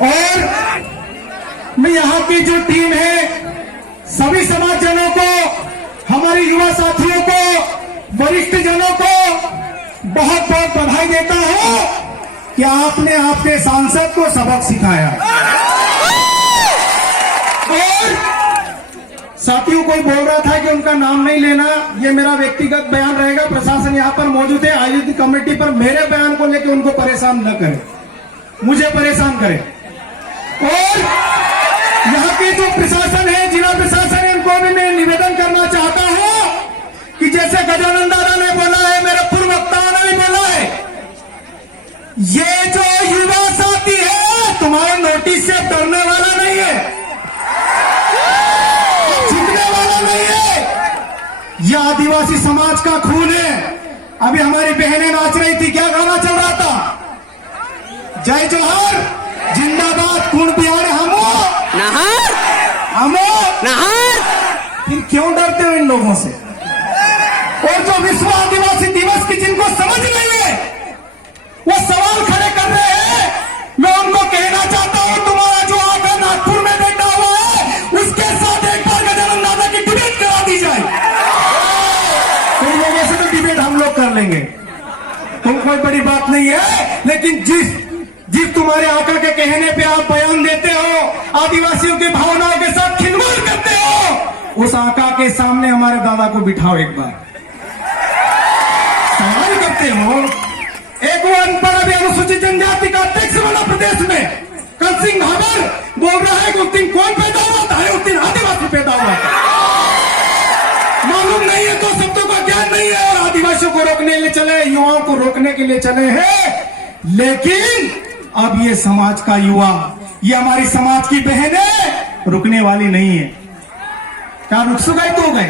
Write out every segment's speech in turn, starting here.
और मैं यहाँ की जो टीम है सभी समाजजनों को, हमारे युवा साथियों को, वरिष्ठ जनों को बहुत बहुत बधाई देता हूँ कि आपने आपके सांसद को सबक सिखाया। और साथियों कोई बोल रहा था कि उनका नाम नहीं लेना, ये मेरा व्यक्तिगत बयान रहेगा। प्रशासन यहाँ पर मौजूद है, आयोजित कमेटी पर मेरे बयान को लेकर उनको परेशान न करें, मुझे परेशान करें। और यहाँ के जो प्रशासन है, जिला प्रशासन है, उनको भी मैं निवेदन करना चाहता हूँ कि जैसे गजानन दादा ने बोला है, मेरे पूर्व वक्ताओं ने भी बोला है, ये जो युवा साथी है तुम्हारे नोटिस से डरने वाला नहीं है, छुपने वाला नहीं है। यह आदिवासी समाज का खून है। अभी हमारी बहनें नाच रही थी, क्या गाना चल रहा था? जय जोहर, जिंदाबाद, कूण बिहार हमो नहार हमो नहार। फिर क्यों डरते हो इन लोगों से? और जो विश्व आदिवासी दिवस की जिनको समझ नहीं है वो सवाल खड़े कर रहे हैं, मैं उनको कहना चाहता हूं, तुम्हारा जो आका नागपुर में बैठा हुआ है उसके साथ एक बार गजानन दादा की डिबेट करा दी जाए। तुम लोगों से तो डिबेट हम लोग कर लेंगे, तुम कोई बड़ी बात नहीं है। लेकिन जिस तुम्हारे आका के कहने पे आप बयान देते हो, आदिवासियों की भावनाओं के साथ खिलवाड़ करते हो, उस आका के सामने हमारे दादा को बिठाओ, एक बार सवाल करते हो। एक वो अनपढ़ अभी अनुसूचित जनजाति का अध्यक्ष बना प्रदेश में, कल सिंह भाबर बोल रहा है कि उस दिन कौन पैदा हुआ था? उस दिन आदिवासी पैदा हुआ था। मालूम नहीं है तो शब्दों का ज्ञान नहीं है, और आदिवासियों को रोकने के लिए चले, युवाओं को रोकने के लिए चले हैं। लेकिन अब ये समाज का युवा, ये हमारी समाज की बहनें रुकने वाली नहीं है। क्या रुक गए तो गए?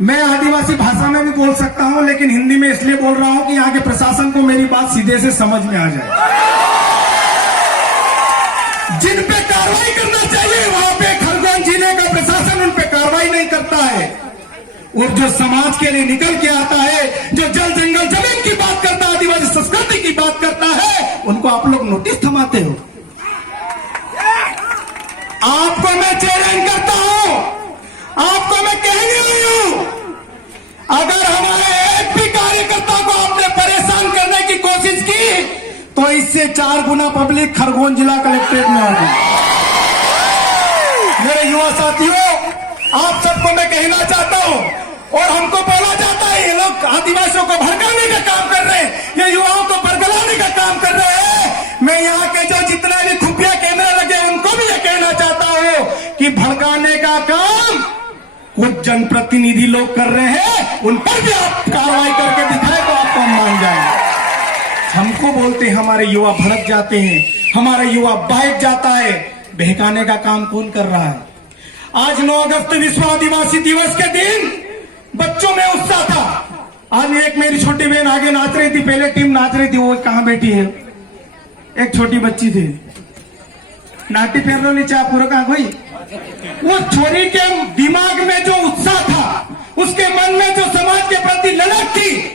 मैं आदिवासी भाषा में भी बोल सकता हूं, लेकिन हिंदी में इसलिए बोल रहा हूं कि यहाँ के प्रशासन को मेरी बात सीधे से समझ में आ जाए। जिन पे कार्रवाई करना चाहिए वहां पे खरगोन जिले का प्रशासन उन पे कार्रवाई नहीं करता है, और जो समाज के लिए निकल के आता है, जो जल जंगल जमीन की बात करता है, आदिवासी संस्कृति की बात करता है, उनको आप लोग नोटिस थमाते हो। आपको मैं चैलेंज करता हूं, आपको मैं कहने आई हूं, अगर हमारे एक भी कार्यकर्ता को आपने परेशान करने की कोशिश की तो इससे 4 गुना पब्लिक खरगोन जिला कलेक्ट्रेट में होगी। मेरे युवा साथियों, आप सबको मैं कहना चाहता हूं, और हमको बोला जाता है ये लोग आदिवासियों को भड़काने का काम कर रहे हैं, ये युवाओं को बरगलाने का काम कर रहे हैं। मैं यहाँ के जो जितना भी खुफिया कैमरे लगे उनको भी ये कहना चाहता हूं कि भड़काने का काम कुछ जनप्रतिनिधि लोग कर रहे हैं, उन पर भी आप कार्रवाई करके दिखाए तो आपको हम मान जाएंगे। हमको बोलते हैं हमारे युवा भड़क जाते हैं, हमारा युवा बहक जाता है, बहकाने का काम कौन कर रहा है? आज 9 अगस्त विश्व आदिवासी दिवस के दिन बच्चों में उत्साह था। आज एक मेरी छोटी बहन आगे नाच रही थी, पहले टीम नाच रही थी, वो कहां बैठी है? एक छोटी बच्ची थी, नाटी फेर नीचे पूरा कहा कोई। वो छोरी के दिमाग में जो उत्साह था, उसके मन में जो समाज के प्रति ललक थी,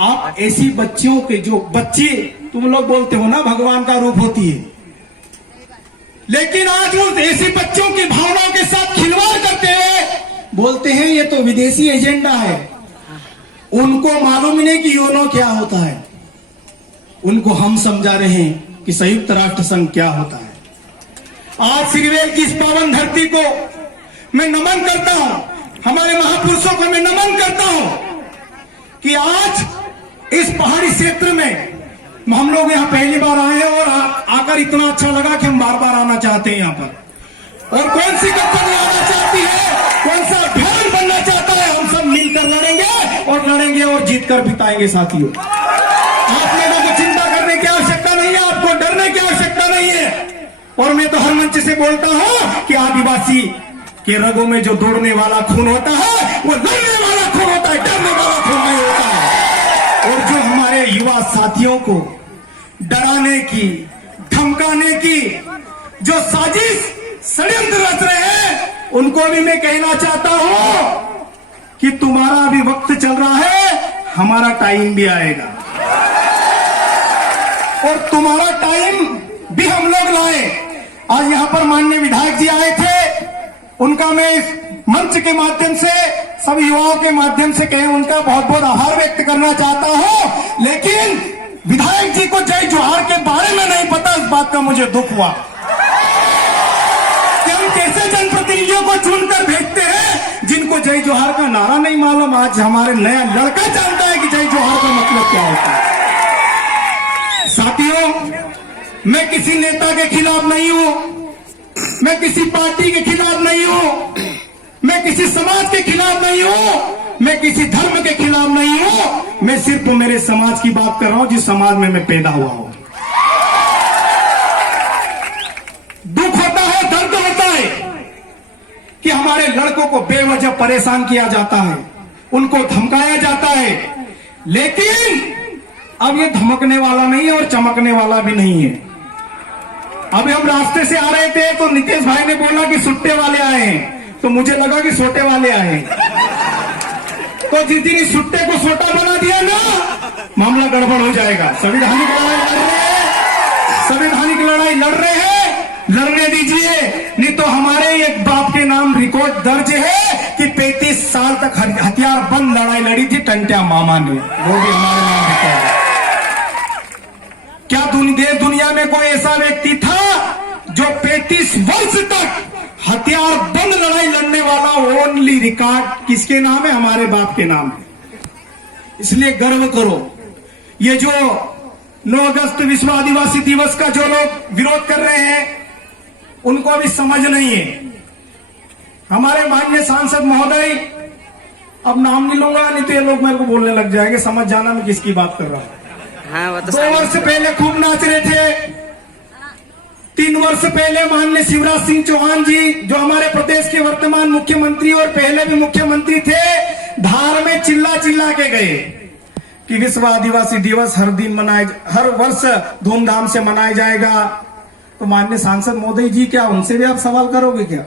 आप ऐसी बच्चियों के जो बच्ची तुम लोग बोलते हो ना भगवान का रूप होती है, लेकिन आज उस ऐसी बच्चों की भावनाओं के साथ खिलवाड़ करते हुए बोलते हैं ये तो विदेशी एजेंडा है। उनको मालूम ही नहीं कि यूनो क्या होता है, उनको हम समझा रहे हैं कि संयुक्त राष्ट्र संघ क्या होता है। आज सिरवेल की इस पावन धरती को मैं नमन करता हूं, हमारे महापुरुषों को मैं नमन करता हूं कि आज इस पहाड़ी क्षेत्र में हम लोग यहाँ पहली बार आए हैं, और आकर इतना अच्छा लगा कि हम बार बार आना चाहते हैं यहाँ पर। और कौन सी कंपनी आना चाहती है, कौन सा अभियान बनना चाहता है, हम सब मिलकर लड़ेंगे और जीत कर बिताएंगे। साथियों, आप लोगों को चिंता करने की आवश्यकता नहीं है, आपको डरने की आवश्यकता नहीं है। और मैं तो हर मंच से बोलता हूं कि आदिवासी के रगों में जो दौड़ने वाला खून होता है वो लड़ने वाला खून होता है, डरने वाला खून नहीं होता है। और जो हमारे युवा साथियों को डराने की, धमकाने की जो साजिश षड्यंत्र रच रहे हैं, उनको भी मैं कहना चाहता हूं कि तुम्हारा अभी वक्त चल रहा है, हमारा टाइम भी आएगा। और तुम्हारा टाइम भी हम लोग लाए। आज यहाँ पर माननीय विधायक जी आए थे, उनका मैं इस मंच के माध्यम से, सब युवाओं के माध्यम से कहें, उनका बहुत बहुत आभार व्यक्त करना चाहता हूं। लेकिन विधायक जी को जय जोहार के बारे में नहीं पता, इस बात का मुझे दुख हुआ कि हम कैसे जनप्रतिनिधियों को चुनकर भेजते हैं जिनको जय जोहार का नारा नहीं मालूम। आज हमारे नया लड़का जानता है कि जय जोहार का मतलब क्या होता है। साथियों, मैं किसी नेता के खिलाफ नहीं हूं, मैं किसी पार्टी के खिलाफ नहीं हूं, मैं किसी समाज के खिलाफ नहीं हूं, मैं किसी धर्म के खिलाफ नहीं हूं। मैं सिर्फ मेरे समाज की बात कर रहा हूं जिस समाज में मैं पैदा हुआ हूं। दुख होता है, दर्द होता है कि हमारे लड़कों को बेवजह परेशान किया जाता है, उनको धमकाया जाता है। लेकिन अब ये धमकने वाला नहीं है और चमकने वाला भी नहीं है। अभी हम रास्ते से आ रहे थे तो नीतीश भाई ने बोला कि सुट्टे वाले आए हैं, तो मुझे लगा कि सोटे वाले आए हैं। तो जिस दिन इस सुट्टे को सोटा बना दिया ना, मामला गड़बड़ हो जाएगा। संवैधानिक लड़ाई लड़ रहे हैं, संवैधानिक लड़ाई लड़ रहे हैं, लड़ने दीजिए। नहीं तो हमारे एक बाप के नाम रिकॉर्ड दर्ज है कि 35 साल तक हथियार बंद लड़ाई लड़ी थी टंट्या मामा ने, वो भी हमारे नाम रिकॉर्ड है। क्या देश दुनिया में कोई ऐसा व्यक्ति था जो 35 वर्ष तक हथियार बंद लड़ाई लड़ने वाला? ओनली रिकॉर्ड किसके नाम है? हमारे बाप के नाम है। इसलिए गर्व करो। ये जो 9 अगस्त विश्व आदिवासी दिवस का जो लोग विरोध कर रहे हैं, उनको अभी समझ नहीं है। हमारे माननीय सांसद महोदय, अब नाम नहीं लूंगा नहीं तो ये लोग मेरे को बोलने लग जाएंगे, समझ जाना मैं किसकी बात कर रहा हूं। हाँ, वो तो 2 वर्ष पहले खूब नाच रहे थे। 3 वर्ष पहले माननीय शिवराज सिंह चौहान जी, जो हमारे प्रदेश के वर्तमान मुख्यमंत्री और पहले भी मुख्यमंत्री थे, धार में चिल्ला चिल्ला के गए कि विश्व आदिवासी दिवस हर वर्ष धूमधाम से मनाया जाएगा। तो माननीय सांसद महोदय जी, क्या उनसे भी आप सवाल करोगे? क्या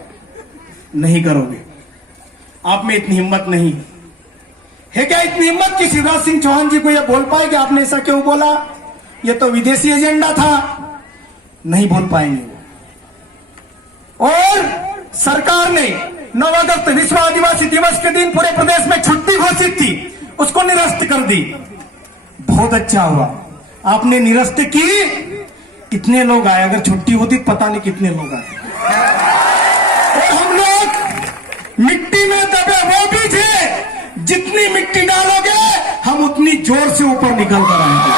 नहीं करोगे? आप में इतनी हिम्मत नहीं है क्या? इतनी हिम्मत कि शिवराज सिंह चौहान जी को यह बोल पाए कि आपने ऐसा क्यों बोला, यह तो विदेशी एजेंडा था? नहीं बोल पाएंगे। और सरकार ने 9 अगस्त विश्व आदिवासी दिवस के दिन पूरे प्रदेश में छुट्टी घोषित थी, उसको निरस्त कर दी। बहुत अच्छा हुआ आपने निरस्त की। कितने लोग आए? अगर छुट्टी होती तो पता नहीं कितने लोग आए। और हम लोग मिट्टी में दबे वो भी थे, जितनी मिट्टी डालोगे हम उतनी जोर से ऊपर निकल कर आएंगे।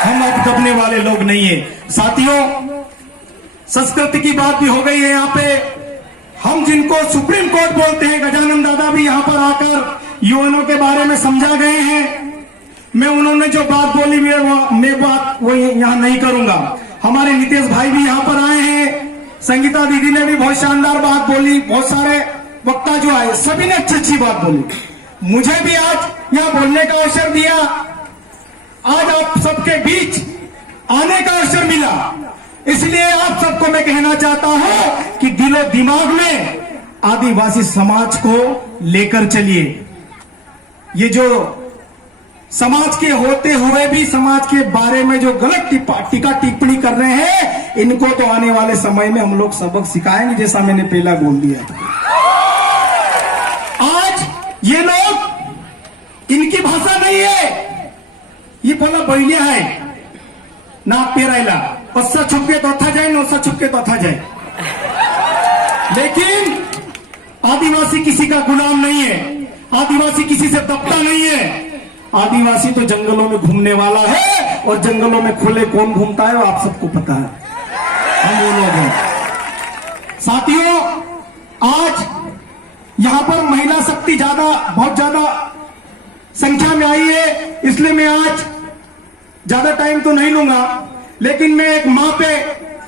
हम अब दबने वाले लोग नहीं है। साथियों, संस्कृति की बात भी हो गई है यहाँ पे। हम जिनको सुप्रीम कोर्ट बोलते हैं, गजानन दादा भी यहाँ पर आकर युवाओं के बारे में समझा गए हैं। मैं उन्होंने जो बात बोली मैं बात वो यहाँ नहीं करूंगा। हमारे नीतीश भाई भी यहाँ पर आए हैं, संगीता दीदी ने भी बहुत शानदार बात बोली, बहुत सारे वक्ता जो आए सभी ने अच्छी अच्छी बात बोली। मुझे भी आज यहाँ बोलने का अवसर दिया, आज आप सबके बीच आने का अवसर मिला। इसलिए आप सबको मैं कहना चाहता हूं कि दिलो दिमाग में आदिवासी समाज को लेकर चलिए। ये जो समाज के होते हुए भी समाज के बारे में जो गलत टीका टिप्पणी कर रहे हैं, इनको तो आने वाले समय में हम लोग सबक सिखाएंगे, जैसा मैंने पहला बोल दिया। आज ये लोग, इनकी भाषा नहीं है, ये बोला बढ़िया है ना पेराइला, पस्सा छुपके तो था जाए, नौसा छुपके तो था जाए। लेकिन आदिवासी किसी का गुलाम नहीं है, आदिवासी किसी से दबता नहीं है। आदिवासी तो जंगलों में घूमने वाला है, और जंगलों में खुले कौन घूमता है वो आप सबको पता है, हम वो लोग हैं। साथियों, आज यहां पर महिला शक्ति बहुत ज्यादा संख्या में आई है, इसलिए मैं आज ज्यादा टाइम तो नहीं लूंगा, लेकिन मैं एक मां पे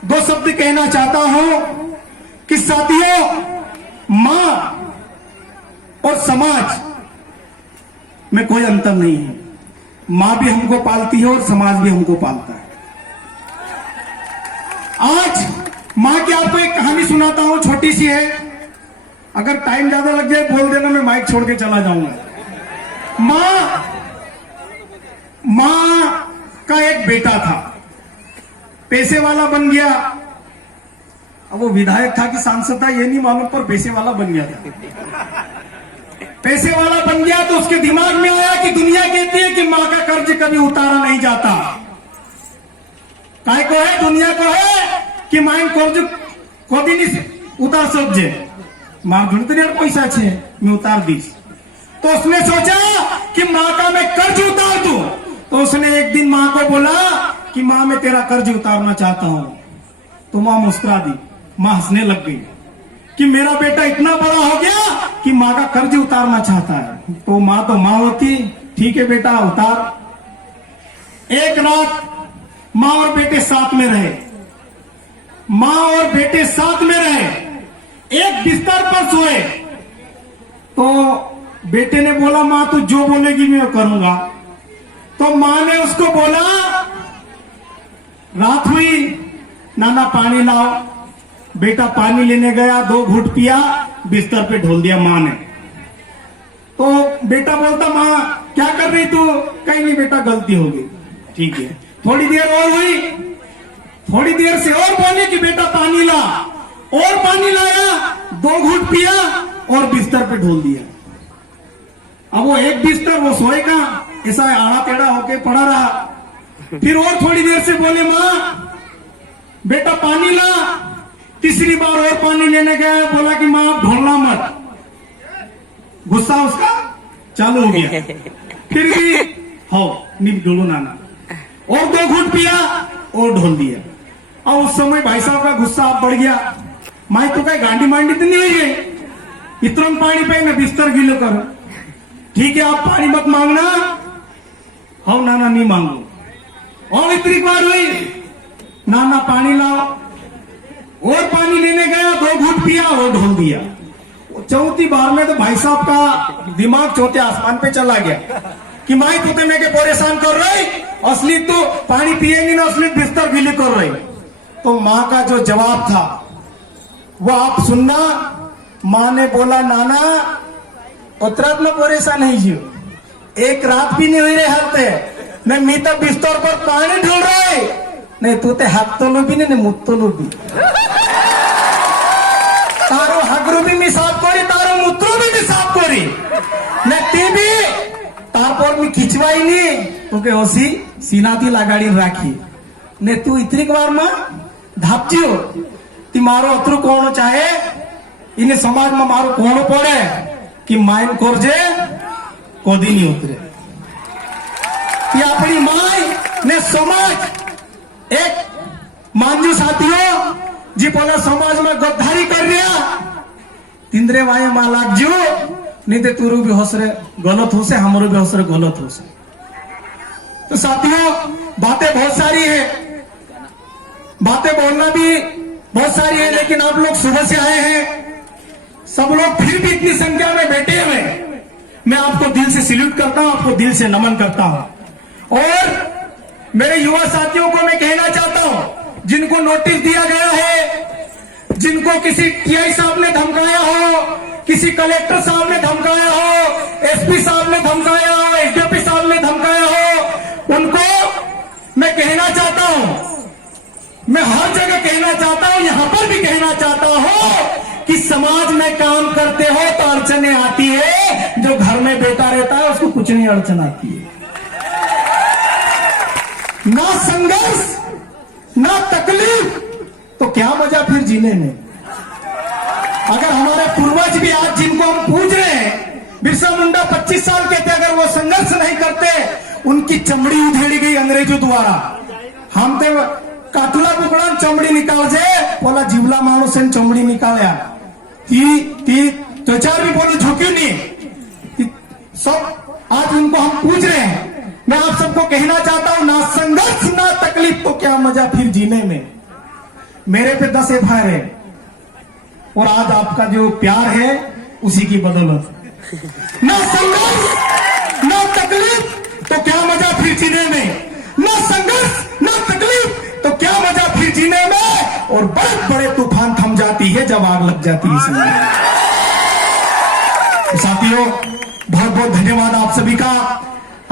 2 शब्द कहना चाहता हूं कि साथियों, मां और समाज में कोई अंतर नहीं है। मां भी हमको पालती है और समाज भी हमको पालता है। आज मां की आपको एक कहानी सुनाता हूं, छोटी सी है। अगर टाइम ज्यादा लग जाए बोल देना, मैं माइक छोड़ के चला जाऊंगा। मां का एक बेटा था, पैसे वाला बन गया। अब वो विधायक था कि सांसद था ये नहीं मालूम, पर पैसे वाला बन गया था। पैसे वाला बन गया तो उसके दिमाग में आया कि दुनिया कहती है कि मां का कर्ज कभी उतारा नहीं जाता। काय को है, दुनिया को है कि माइन कर्ज कभी नहीं उतार सकते, मां ढूंढते पैसा छे मैं उतार दी। तो उसने सोचा कि मां का मैं कर्ज उतार दूं। तो उसने एक दिन मां को बोला कि मां मैं तेरा कर्ज उतारना चाहता हूं। तो मां मुस्कुरा दी, मां हंसने लग गई कि मेरा बेटा इतना बड़ा हो गया कि मां का कर्ज उतारना चाहता है। तो मां होती, ठीक है बेटा उतार। एक रात मां और बेटे साथ में रहे, मां और बेटे साथ में रहे, एक बिस्तर पर सोए। तो बेटे ने बोला मां तू जो बोलेगी मैं करूंगा। तो मां ने उसको बोला, रात हुई नाना पानी लाओ। बेटा पानी लेने गया, 2 घूंट पिया, बिस्तर पे ढोल दिया मां ने। तो बेटा बोलता मां क्या कर रही तू? कहीं नहीं बेटा गलती होगी। ठीक है। थोड़ी देर और हुई, थोड़ी देर से और बोली कि बेटा पानी ला, और पानी लाया, 2 घूंट पिया और बिस्तर पे ढोल दिया। अब वो एक बिस्तर वो सोएगा, ऐसा आड़ा टेढ़ा होके पड़ा रहा। फिर और थोड़ी देर से बोले मां बेटा पानी ला। तीसरी बार और पानी लेने गया, बोला कि मां आप ढोलना मत। गुस्सा उसका चालू हो गया। फिर भी हो नहीं ढोलो नाना, और 2 घूंट पिया और ढोल दिया। और उस समय भाई साहब का गुस्सा आप बढ़ गया। माई तो कहीं गांडी मांडी तो नहीं हुई है, इतना पानी पे मैं बिस्तर गीलो करो। ठीक है आप पानी मत मांगना। हो नाना नहीं मांगो। और इतनी बार हुई, नाना पानी लाओ, और पानी लेने गया, 2 घूंट पिया और ढोल दिया। चौथी बार में तो भाई साहब का दिमाग चौथे आसमान पे चला गया कि माई तू तो मैं परेशान कर रही, असली तू पानी पिएगी ना, असली बिस्तर गीली कर रही। तो मां का जो जवाब था वो आप सुनना। मां ने बोला नाना उतरात में परेशान नहीं जियो, एक रात भी नहीं हुई रे हालते मैं मीता बिस्तर पर पानी ढूंढ रहे नहीं तू ते हाथ तो लो भी नहीं मुत तो लो भी तारो हागरू भी मी साफ करी, तारो मूत्रो भी मी साफ करी ने ती भी तारपर मी खिंचवाईनी तोके हसी सीनाथी लागाड़ी राखी ने तू इतनी बार में धापज्यो ती मारो अतरू कोण चाहे इने समाज में मारो कोण पड़े कि माइन करजे कोदी नहीं उतरे। ये अपनी माई ने समाज एक मांजू साथियों जी बोला समाज में गद्दारी कर रहा तिंद्रे वाये मां लागजू नहीं ते तुरु भी हौसरे गलत हो से हमरो भी हौसरे गलत हो से। तो साथियों बातें बहुत सारी है, बातें बोलना भी बहुत सारी है, लेकिन आप लोग सुबह से आए हैं, सब लोग फिर भी इतनी संख्या में बैठे हुए, मैं आपको दिल से सैल्यूट करता हूं, आपको दिल से नमन करता हूं। और मेरे युवा साथियों को मैं कहना चाहता हूं जिनको नोटिस दिया गया है, जिनको किसी टीआई साहब ने धमकाया हो, किसी कलेक्टर साहब ने धमकाया हो, एसपी साहब ने धमकाया हो, एसडीओपी साहब ने धमकाया हो, उनको मैं कहना चाहता हूं, मैं हर जगह कहना चाहता हूं, यहां पर भी कहना चाहता हूं कि समाज में काम करते हो तो अड़चने आती है, जो घर में बैठा रहता है उसको कुछ नहीं अड़चन आती है। ना संघर्ष ना तकलीफ तो क्या मजा फिर जीने में। अगर हमारे पूर्वज भी आज जिनको हम पूज रहे हैं, बिरसा मुंडा 25 साल के थे, अगर वो संघर्ष नहीं करते उनकी चमड़ी उधेड़ी गई अंग्रेजों द्वारा। हम तो काटुला कुकड़ा चमड़ी निकाल जाए बोला जीवला मानुस से चमड़ी निकालिया ती त्वचार भी बोलो झुकी नहीं सब आज उनको हम पूछ रहे हैं। मैं आप सबको कहना चाहता हूं ना संघर्ष ना तकलीफ तो क्या मजा फिर जीने में। मेरे पे 10 एफआईआर है और आज आपका जो प्यार है उसी की बदौलत। ना संघर्ष ना तकलीफ तो क्या मजा फिर जीने में, ना संघर्ष ना तकलीफ तो क्या मजा फिर जीने में। और बड़े बड़े तूफान थम जाती है जब आग लग जाती है इसमें। साथियों बहुत बहुत धन्यवाद आप सभी का।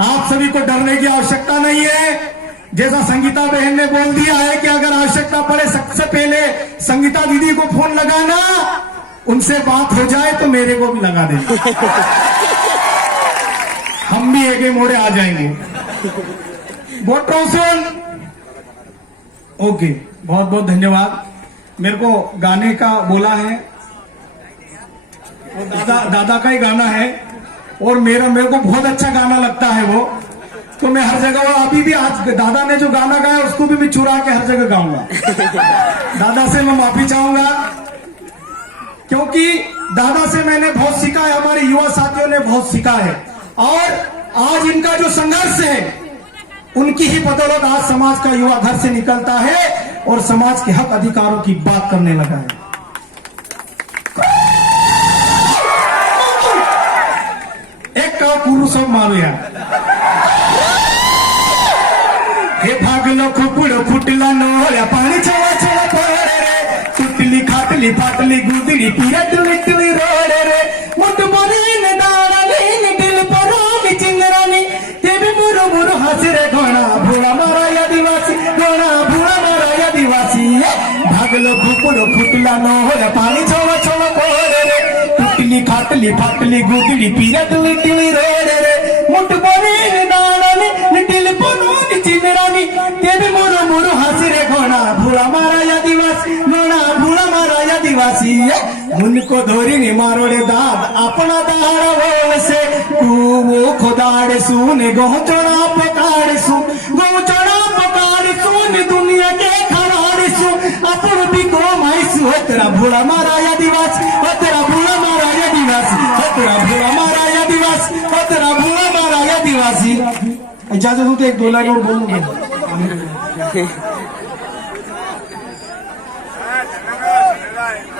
आप सभी को डरने की आवश्यकता नहीं है। जैसा संगीता बहन ने बोल दिया है कि अगर आवश्यकता पड़े सबसे पहले संगीता दीदी को फोन लगाना, उनसे बात हो जाए तो मेरे को भी लगा देना। हम भी एक मोड़े आ जाएंगे। बोट्रोसन ओके, बहुत बहुत धन्यवाद। मेरे को गाने का बोला है, वो दादा का ही गाना है और मेरे को बहुत अच्छा गाना लगता है वो, तो मैं हर जगह, वो अभी भी आज दादा ने जो गाना गाया उसको भी मैं चुरा के हर जगह गाऊंगा। दादा से मैं माफी चाहूंगा, क्योंकि दादा से मैंने बहुत सीखा है, हमारे युवा साथियों ने बहुत सीखा है, और आज इनका जो संघर्ष है उनकी ही बदौलत आज समाज का युवा घर से निकलता है और समाज के हक अधिकारों की बात करने लगा है। एक का पुरुष मारो यार, हे भागलो खुपड़ो फुटला नोळ्या पाणी छवा छवा पडे रे, तुटली खाटली फाटली गुदडी पिया टुली टुली रोडे रे, मोठ बोलीन दाडालीन दिल परोली चिंगरानी, ते भी मुरु मुरु हसे रे घोणा भोळा मारा या दिवासी, घोणा भोळा मारा या दिवासी, भागलो खुपड़ो फुटला नोळ्या पाणी छवा छवा पडे रे, तुटली खाटली फाटली गुदडी पिया टुली टुली रोडे रे, मोठ बोलीन दाडालीन दिल परोली चिंगरानी, ते भी मुरु मुरु हसे रे घोणा भोळा मारा या दिवासी, घोणा भोळा मारा या दिवासी, उनको धोरी मारोड़े दाद अपना दाड़ा वोसे, वो खुदाड़े सुने गोचड़ा पकाड़े सु, गोचड़ा पकाड़े सुन दुनिया के खराड़े सु, अपन भी को माइसु, तेरा भोला मारा या दिवासी, तेरा भोला मारा या दिवासी, तेरा भोला मारा या दिवासी, तेरा भोला मारा या दिवासी। इजाजत हो तो एक दो लाइन और बोलूंगा।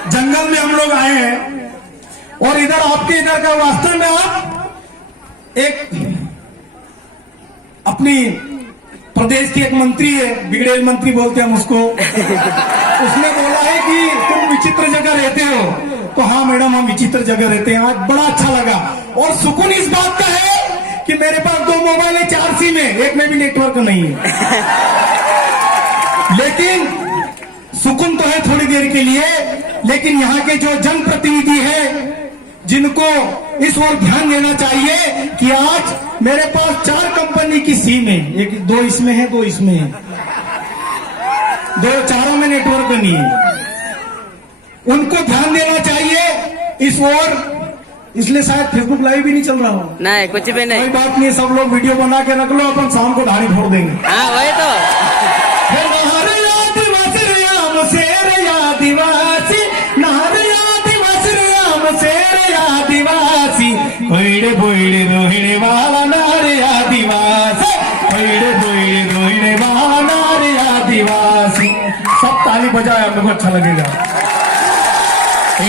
जंगल में हम लोग आए हैं और इधर आपके इधर का वास्तव में आप एक अपनी प्रदेश की एक मंत्री है, बिगड़ेल मंत्री बोलते हैं हम उसको, उसने बोला है कि तुम विचित्र जगह रहते हो, तो हाँ मैडम हम विचित्र जगह रहते हैं। आज बड़ा अच्छा लगा और सुकून इस बात का है कि मेरे पास 2 मोबाइल है 4 सिम है, एक में भी नेटवर्क नहीं है, लेकिन सुकून तो है थोड़ी देर के लिए। लेकिन यहाँ के जो जनप्रतिनिधि है जिनको इस ओर ध्यान देना चाहिए कि आज मेरे पास 4 कंपनी की सिम है, एक 2 इसमें है 2 इसमें है, 2 चारों में नेटवर्क नहीं है, उनको ध्यान देना चाहिए इस ओर। इसलिए शायद फेसबुक लाइव भी नहीं चल रहा हो, नहीं कुछ भी नहीं, कोई बात नहीं, सब लोग वीडियो बना के रख लो, अपन शाम को धारी फोड़ देंगे। हाँ वही तो, बैड़े बैड़े रोहिणे वाला नारे आदिवासी, बैड़े बैड़े रोहिणे वाला नारे आदिवासी। सब ताली बजाए, आप लोग को अच्छा लगेगा।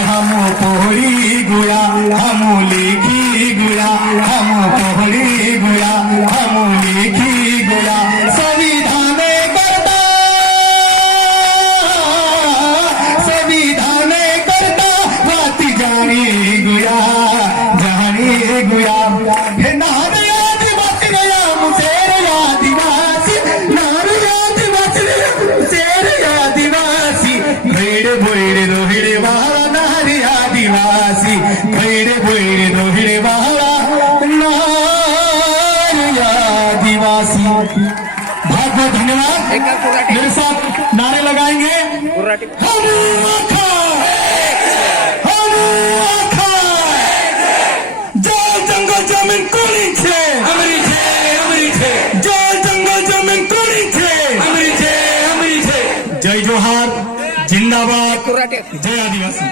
हम पोहड़ी गुड़ा हम लिखी गुड़ा, हम पोहड़ी गुड़ा हम लिखी गुड़ा, संविधान करता संविधान करता बात जानी गुड़ा गुया, हे नारे आदिवासी राम शेर आदिवासी, नारे आदिवासी शेर आदिवासी, भेड़े भेड़े रोहिड़े वाला नारे आदिवासी, भेड़े भेड़े रोहिड़े वाला नारे आदिवासी। बहुत बहुत धन्यवाद। मेरे साथ नारे लगाएंगे। जमीन कोनी छे अमरी छे, अमरी छे, जल जंगल जमीन कोनी छे अमरी छे, अमरी छे। जय जोहार, जिंदाबाद, जय आदिवासी।